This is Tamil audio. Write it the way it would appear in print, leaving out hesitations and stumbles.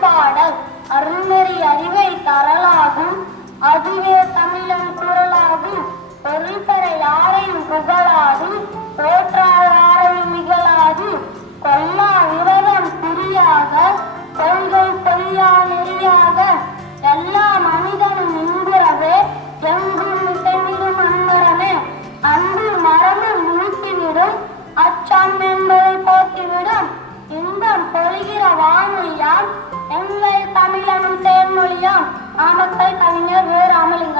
பாடல் அருள்நெறி அறிவை தரலாகும். அதுவே தமிழன் குரலாகும். பொருள் பெற யாரையும் புகழாது, போற்றால் யாரையும் மிகழாது. கொல்லா விரதம் குறியாக, கொள்கை பொய்யா நெறியாக, எல்லா மனிதனும் இன்புறவே எங்கும் இசைவிடும் அன்பரமே. அன்பு மரமும் நீக்கிவிடும், அச்சம் என்பதை போக்கிவிடும். இன்பம் பொழிகிற வானொலியாம், எங்கள் தமிழனும் தேன்மொழியாம். நாமக்கல் கவிஞர் வே. ராமலிங்கம்.